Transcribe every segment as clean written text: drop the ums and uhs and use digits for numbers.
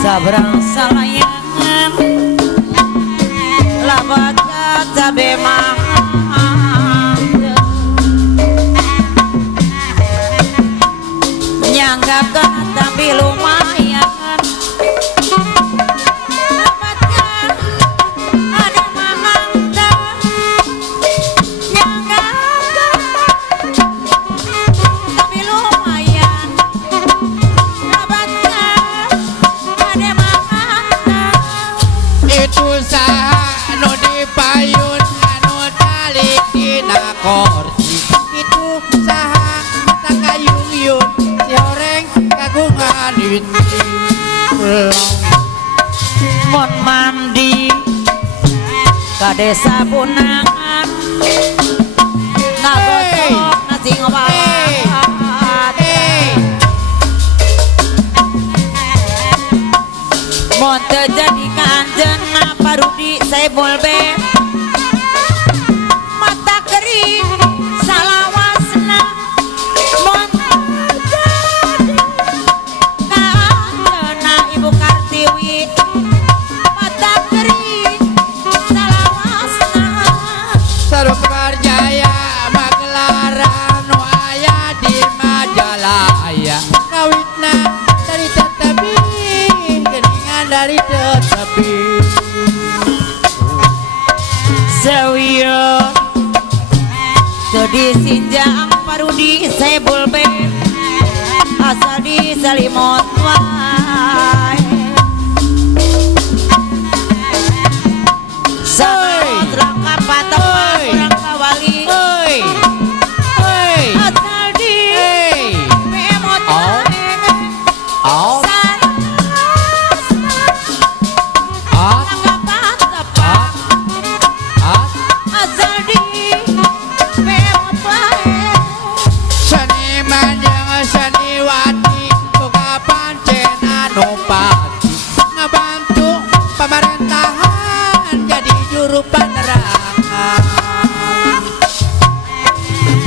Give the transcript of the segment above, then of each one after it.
sabrang salayangan labat cabe mahal nyanggakan tapi lumayan labatkan ada mahal nyanggakan tapi lumayan labatkan ada mahal itu saha nu dipayun anu talik dina kursi itu saha mata kayung-yung si horeng kagungan witi mon mandi ka desa Punangan ngagotok nasi ngobat mon terjadi kanjen Parudi Saibul Bet mata kering salawasna mon terjadi kanjena Ibu Kartiwi mata kering salawasna Saruk Marjaya Magelaran nu aya di Majalaya kawitna dari tetapi geningan dari tetapi Sewiyo Tadi sinjang Parudi Saibul Bet asal di Salimot wae Sabarot rangka patepas rangka wali asal di Memot wae rangka patepas asal di Memot wae seniman jeung seniwati boga pancen anu pati ngabantu pemerintahan jadi juru penerangan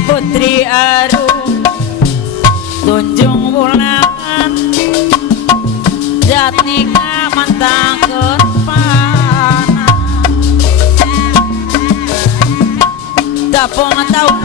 Putri Arum Tunjung Wulan Jatika mantangkeun panah Tapung tahu